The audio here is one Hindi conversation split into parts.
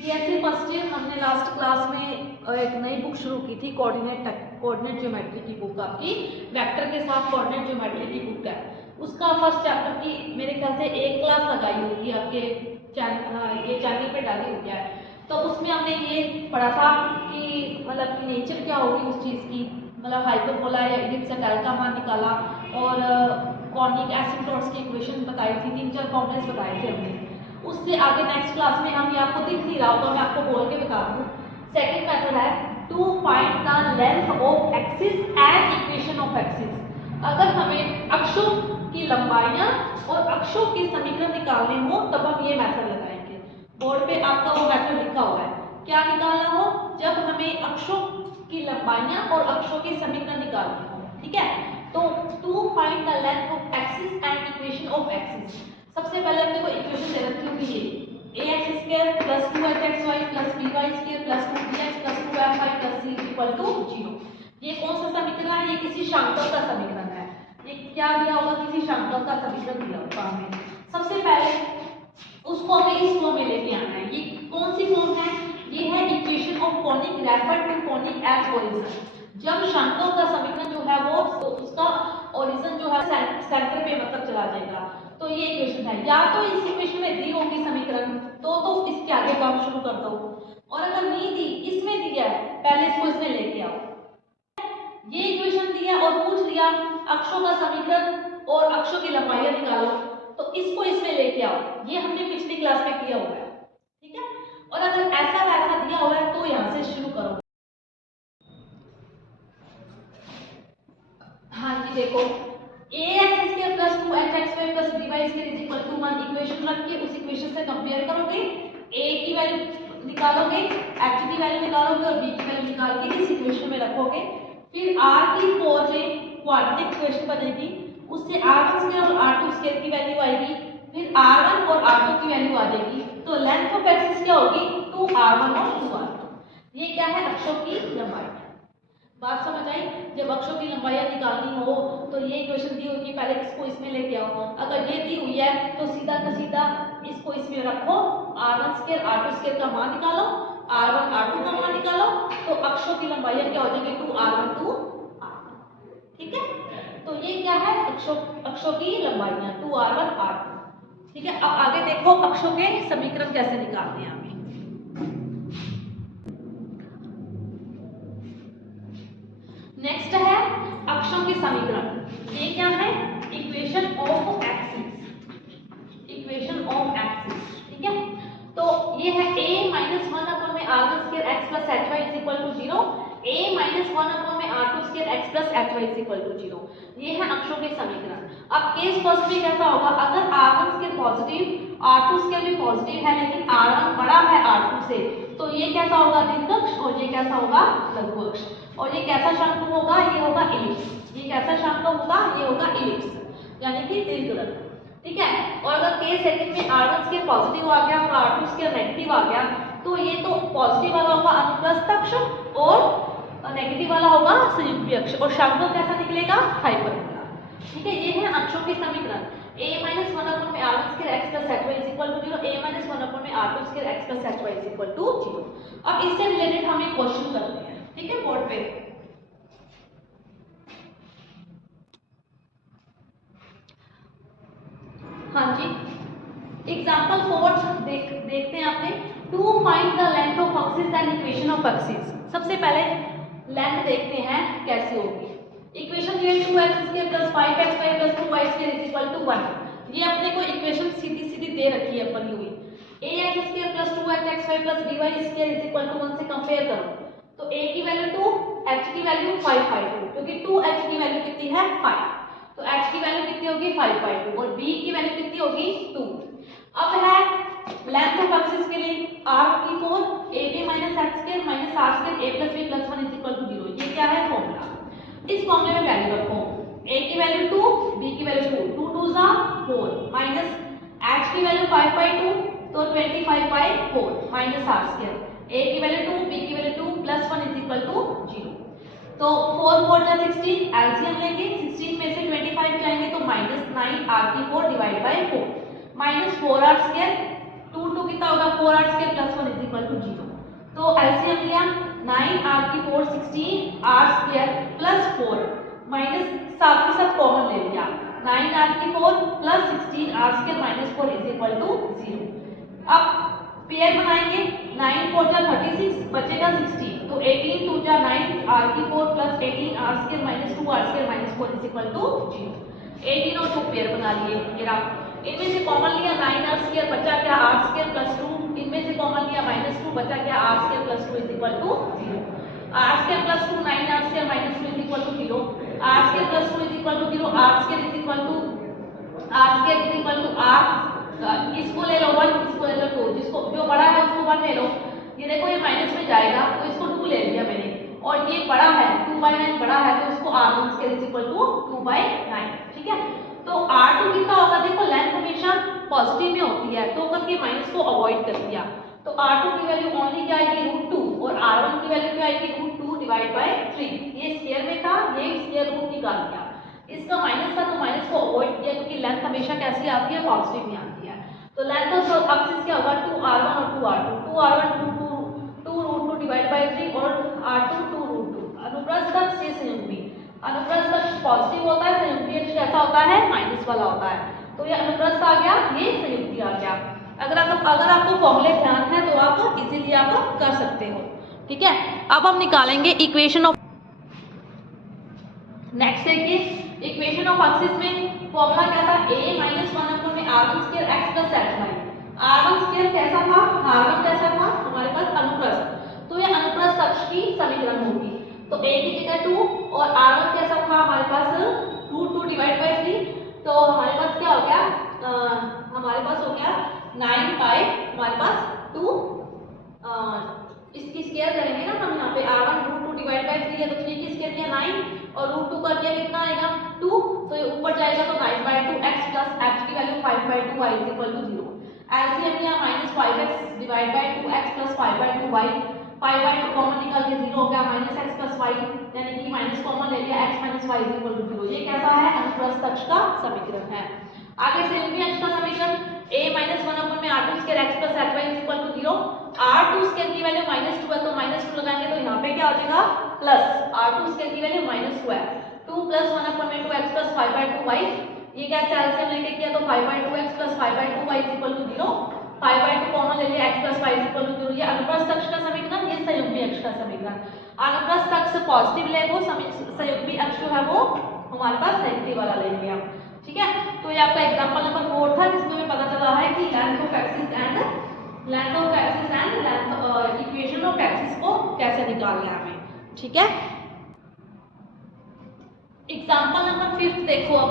बीएससी फर्स्ट ईयर हमने लास्ट क्लास में एक नई बुक शुरू की थी, कोऑर्डिनेट ज्योमेट्री की बुक, आपकी वेक्टर के साथ कोऑर्डिनेट ज्योमेट्री की बुक है। उसका फर्स्ट चैप्टर की मेरे ख्याल से एक क्लास लगाई होगी आपके चैनल पे डाली हुई है। तो उसमें हमने ये पढ़ा था कि मतलब कि नेचर क्या होगी उस चीज़ की, मतलब हाइपरबोला या एलिप्स का मान निकाला, और कॉनिक एसिम्प्टोट्स की इक्वेशन बताई थी, 3-4 फॉर्मूलेस बताए थे हमने। उससे आगे नेक्स्ट क्लास में हम, ये आपको दिख नहीं रहा होगा, मैं आपको बोल के बता दूं। सेकंड मेथड है to find the length of axis and equation of axis. अगर हमें अक्षों की लंबाइयां और अक्षों के समीकरण निकालने हो तब हम ये मेथड लगाएंगे। बोर्ड पे आपका वो मेथड लिखा हुआ है, क्या निकालना हो, जब हमें अक्षों की लंबाइयां और अक्षों के समीकरण निकालने हो, ठीक है। तो to find the length of axis and equation of axis, सबसे पहले अपने को इक्वेशन दे रखी होगी ये ax² plus 2hxy plus by² plus 2bx plus 2fy plus c equal to 0। ये कौन सा समीकरण है, ये किसी शांतक का समीकरण है। ये क्या दिया होगा, किसी शांतक का समीकरण दिया होगा हमें। सबसे पहले उसको हमें इस फॉर्म में लेके आना है। ये कौन सी फॉर्म है, ये है equation of conic refer to conic as origin. जब शांतक का समीकरण जो है वो, तो उसका ओरिजिन जो है सेंटर पे मतलब चला जाएगा। तो ये इक्वेशन है, या तो इस इक्वेशन में दी होगी समीकरण तो इसके आगे काम शुरू कर दो, और अगर नहीं दी, इसमें दी है, पहले इसको इसमें लेके आओ। ये इक्वेशन दी है और पूछ लिया अक्षों का समीकरण और अक्षों की लंबाइयां निकालो, तो इसको इसमें लेके आओ। ये हमने पिछली क्लास में किया हुआ है, ठीक है। और अगर ऐसा वैसा दिया हुआ है तो यहाँ से शुरू करो। हाँ जी, देखो ax² plus 2hxy plus by² is equal to 1 equation रख के उस इक्वेशन से कंपेयर करोगे, a की वैल्यू निकालोगे, h की वैल्यू निकालोगे और b की वैल्यू निकाल के इस इक्वेशन में रखोगे। फिर r की 4j क्वाड्रेटिक इक्वेशन बनेगी, उससे r1² और r2² की वैल्यू आएगी, फिर r1 और r2 की वैल्यू आ जाएगी। तो लेंथ ऑफ एक्सिस क्या होगी, 2r1 और 2r2। ये क्या है, अक्षों की लंबाई। बात समझ आई। जब अक्षों की लंबाइयां निकालनी हो तो ये इक्वेशन दी होगी, पहले इसको इसमें लेके आओ। अगर ये दी हुई है तो सीधा का सीधा इसको इसमें रखो, r1² r2² का मान निकालो, r1 r2 का मान निकालो, तो अक्षों की लंबाइयां क्या हो जाएगी, 2r1 2r2, ठीक है। तो ये क्या है, अक्षों की लंबाइयां 2r1 r2, ठीक है। अब आगे देखो अक्षों के समीकरण कैसे निकालते हैं हमें। नेक्स्ट है अक्षों के समीकरण। ये क्या है, equation of axis, equation of axis, ठीक है। तो ये है a माइनस 1 अपॉन में r1² x plus hy is equal to 0, a minus 1 upon में r2² x plus hy is equal to 0। ये है अक्षों के समीकरण। अब केस फर्स्ट में कैसा होगा, अगर r1² पॉजिटिव, r2² भी पॉजिटिव है लेकिन r1 बड़ा है r2 से, तो ये कैसा होगा, दीर्घअक्ष, और ये कैसा होगा, लघु अक्ष। और ये कैसा शंकु होगा, ये होगा इलिप्स। ये कैसा शंकु होगा, ये होगा इलिप्स, यानी कि दीर्घवृत्त, ठीक है। और अगर केस सेकंड में r1² पॉजिटिव आ गया और r2² नेगेटिव आ गया, तो ये तो पॉजिटिव वाला होगा अनुप्रस्थ अक्ष और नेगेटिव वाला होगा संयुग्मी अक्ष, और शंकु कैसा निकलेगा, हाइपरबोला, ठीक है। ये है अक्षों के समीकरण। a माइनस 1 अपॉन में r1² x plus hy is equal to 0, a minus 1 upon में r2² x plus hy is equal to 0। अब इससे रिलेटेड हम एक क्वेश्चन करते हैं, ठीक है, बोर्ड पे। हाँ जी, एग्जांपल 4 देखते हैं आपने। To find the length of axis and equation of axis. सबसे पहले लेंथ देखते हैं कैसी होगी। इक्वेशन ये 2x² plus 5xy plus 2y² is equal to 1। ये अपने को इक्वेशन सीधी सीधी दे रखी है बनी हुई। ax² plus 2hxy plus by² is equal to 1 से कंपेयर करो, तो a की वैल्यू 2, h की वैल्यू 5/2, क्योंकि 2h की वैल्यू कितनी है, 5, तो h की वैल्यू कितनी होगी, 5/2, और b की वैल्यू कितनी होगी, 2। अब है लेंथ ऑफ एक्सिस के लिए r की 4, ab minus x² minus r² a plus b plus 1 is equal to 0। ये क्या है, फॉर्मूला। इस फॉर्मूले में वैल्यू रखो, a की वैल्यू 2, b की वैल्यू 2, 2 2 जा 4, माइनस h की वैल्यू 5/2, तो 25/4 माइनस r², a की वैल्यू 2, b की value 2 plus 1 is equal to 0। तो 4 4 जा 16, एलसीएम लेंगे, 16 में से 25 जाएंगे तो -9 r की 4 डिवाइड बाय 4, माइनस 4r² 2 2 कितना होगा 4r square plus 1 is equal to 0। तो एलसीएम लिया 9r की 4 16r स्क्वायर प्लस 4 माइनस साथ के साथ कॉमन ले लिया 9r की 4 plus 16r square minus 4 is equal to 0। अब पेयर बनाएंगे 9 4 जा 36 बचेगा 16 तो 18 2 जा 9 r की 4 plus 18 r square minus 2 r square minus 4 is equal to 0। 18 और 2 पेयर बना लिए मेरा इनमें से कॉमन लिया 9r स्क्वायर बचा क्या r स्क्वायर प्लस 2 इनमें से कॉमन लिया -2 बचा क्या r square plus 2 is equal to 0। r square plus 2 9r square minus 2 is equal to 0। r square plus 2 is equal to 0 r square is equal to r इसको ले लो 1 इसको ले लो 2 जिसको जो बड़ा है उसको 1 ले लो। ये देखो ये माइनस में जाएगा तो इसको 2 ले लिया मैंने और ये बड़ा है 2/9 बड़ा है तो इसको r1 square is equal to 2/9। ठीक है तो r2 कितना होगा देखो लेंथ हमेशा पॉजिटिव में होती है तो करके माइनस को अवॉइड कर दिया तो r2 की वैल्यू ओनली क्या आएगी √2 और r1 की वैल्यू क्या आएगी √2 डिवाइड बाय 3। ये स्क्वायर में था ये स्क्वायर रूट निकाल दिया इसका माइनस था तो माइनस को अवॉइड किया क्योंकि लेंथ हमेशा कैसी आती है पॉजिटिव में आती है। तो लेंथ ऑफ एक्सिस क्या होगा 2r1 और 2r2 2r1 2√2 डिवाइड बाय 3 और r2 2√2। अनुप्रस्थ अक्ष से संयुग्मी अनुप्रस्थ अक्ष पॉजिटिव होता है संयुग्मी अक्ष कैसा होता है माइनस वाला होता है तो ये अनुप्रस्थ आ गया ये संयुक्ति आ गया। अगर आपको फॉर्मूले ध्यान है तो आप इजीली आप कर सकते हो। ठीक है अब हम निकालेंगे इक्वेशन ऑफ नेक्स्ट देखिए इक्वेशन ऑफ एक्सिस में फॉर्मूला क्या था a माइनस 1 में r1 square x plus h r1 square कैसा था r1 कैसा था हमारे पास अनुप्रस्थ तो ये अनुप्रस्थ अक्ष की समीकरण होगी तो a की जगह 2 और r1 कैसा था हमारे पास √2 डिवाइड बाय 3 तो हमारे पास क्या हो गया हमारे पास हो गया 9 बाय हमारे पास 2 इसकी स्क्वायर करेंगे ना हम यहाँ पे r1 √2 डिवाइड बाय 3 है तो 3 की स्क्वायर किया 9 और √2 कर दिया कितना आएगा 2 तो ये ऊपर जाएगा तो 9/2 x प्लस h की value 5/2 y is equal to 0। LCM लिया -5x divide by 2x plus 5/2 y 5/2 common निकाल के 0 हो गया -x प्लस y यानी कि माइनस कॉमन ले लिया x minus y is equal to 0। ये कैसा है अनुप्रस्थ अक्ष का समीकरण है। आगे संयुग्मी अक्ष का समीकरण a माइनस 1 में r2 square x plus hy is equal to 0। r2 square की वैल्यू -2 है तो -2 लगाएंगे तो यहाँ पे क्या हो जाएगा प्लस r2 स्क्वायर की वैल्यू -2 है 2 प्लस 1 में 2x प्लस 5/2 y ये क्या एलसीएम लेके किया तो 5/2x plus 5/2 y is equal to 0 5/2 common ले लिया x plus y is equal to 0। ये अनुप्रस्थ अक्ष का समीकरण ये संयुग्मी अक्ष का समीकरण। अनुप्रस्थ अक्ष पॉजिटिव ले वो संयुग्मी अक्ष जो है वो हमारे पास नेगेटिव वाला लेंगे हम। ठीक है तो ये आपका एग्जांपल नंबर 4 था जिसमें हमें पता चला है कि length of axis and length equation of axis को कैसे निकालना है हमें। ठीक है एग्जांपल नंबर 5 देखो अब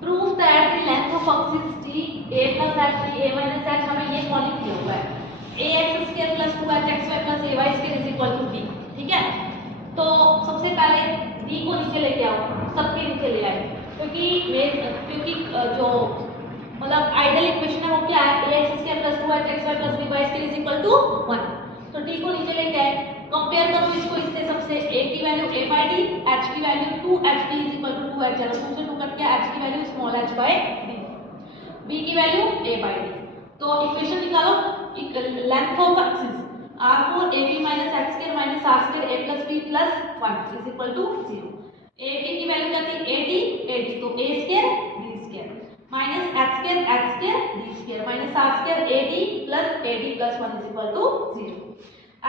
prove that the length of axis d a plus h d a minus h हमें ये कॉलिंग किया हुआ है ax square plus 2hxy plus ay square is equal to d। ठीक है तो सबसे पहले d को नीचे लेके आओ सबके नीचे ले आए क्योंकि जो मतलब आइडियल इक्वेशन है वो क्या है ax square plus 2hxy plus by square is equal to 1। तो d को नीचे लेके आए कंपेयर करो इसको इससे सबसे a की वैल्यू a/d h की value 2hd is equal to 2h है 2 से 2 कट गया h की value small h by d b की वैल्यू a/d। तो इक्वेशन निकालो length of axis r4 ab minus x square minus r square a plus b plus 1 is equal to 0। ab की वैल्यू क्या थी ad तो a square b square minus h square d square minus r square ad plus 1 is equal to 0।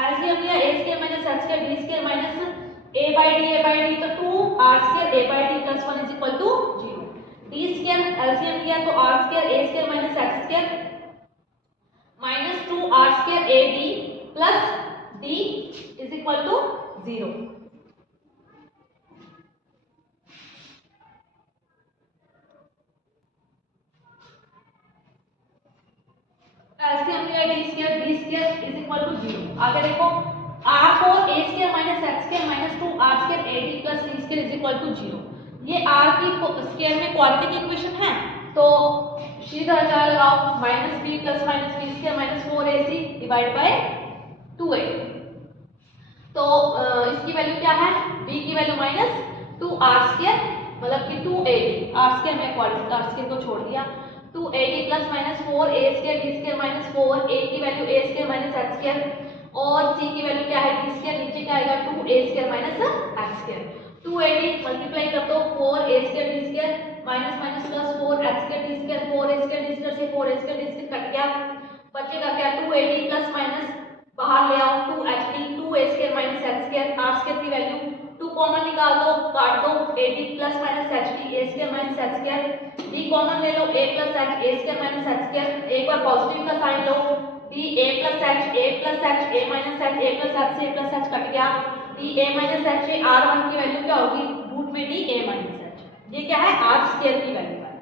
LCM लिया a square minus h square d square minus a/d तो 2r square a/d plus 1 is equal to 0। d square LCM लिया तो r square a square minus h square minus 2r square ad plus d is equal to 0। LCM लिया d square is equal to 0। आगे देखो r4 a square minus h square minus 2r square ad plus d square is equal to 0। ये r की स्क्वायर में क्वाड्रेटिक इक्वेशन है तो सीधा चाल लगाओ -b plus -b square minus 4ac divide by 2a। तो इसकी वैल्यू क्या है b की वैल्यू -2r square मतलब कि 2ad r square में क्वाड्रेटिक r square को छोड़ दिया 2ad plus minus 4a square d square minus 4 a की value a square minus x square और c की वैल्यू क्या है d स्क्वायर, नीचे क्या आएगा 2a square minus x square. 2ad multiply कर दो 4a square d square minus minus plus 4x square d square 4a square d square से 4a square d square cut गया, बचेगा क्या 2ad प्लस माइनस बाहर ले आओ 2h 2a square minus x square, r स्क्वायर की वैल्यू 2 कॉमन निकाल दो, काट दो ad plus minus hd a square minus h square, d common ले लो a plus h a square minus h square, एक बार पॉजिटिव का साइन लो d a plus h a plus h a minus h a plus h से a प्लस h कट गया, d a माइनस h से r1 की वैल्यू क्या होगी रूट में d a माइनस h, ये क्या है r स्क्वायर की वैल्यू है,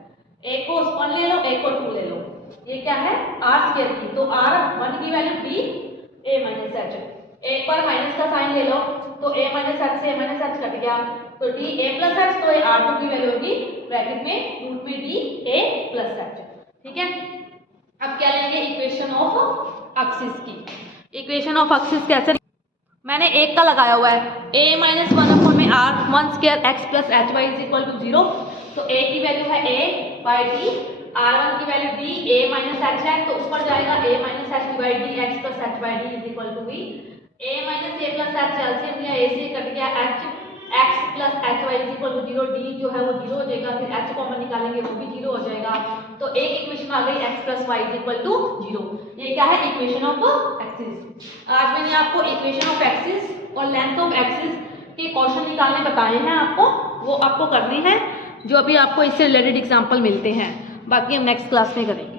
एक को 1 ले लो एक को 2 ले लो, ये क्या है r स्क्वायर की, तो r1 की वैल्यू d a माइनस h, एक बार माइनस का साइन ले लो तो a माइनस h से a माइनस h कट गया, तो d a प्लस h, तो ये r2 की वैल्यू होगी ब्रैकेट में रूट में d a प्लस h। ठीक है, अब क्या लेंगे इक्वेशन ऑफ एक्सिस की। इक्वेशन ऑफ एक्सिस कैसे, मैंने एक का लगाया हुआ है a माइनस 1 में r 1 square x plus h y is equal to 0, तो a की वैल्यू है a बाई डी, r1 की वैल्यू d a माइनस h है तो ऊपर जाएगा a minus h by d x plus h by d is equal to b, a minus a plus h LCM लिया a से कट गया h x plus h y is equal to 0, d जो है वो 0 हो जाएगा, फिर h कॉमन निकालेंगे वो भी 0 हो जाएगा, तो एक इक्वेशन आ गई x plus y is equal to 0। ये क्या है इक्वेशन ऑफ एक्सिस। आज मैंने आपको इक्वेशन ऑफ एक्सिस और लेंथ ऑफ एक्सिस के क्वेश्चन निकालने बताए हैं आपको, वो आपको करने हैं जो अभी आपको इससे रिलेटेड एग्जाम्पल मिलते हैं, बाकी हम नेक्स्ट क्लास में करेंगे।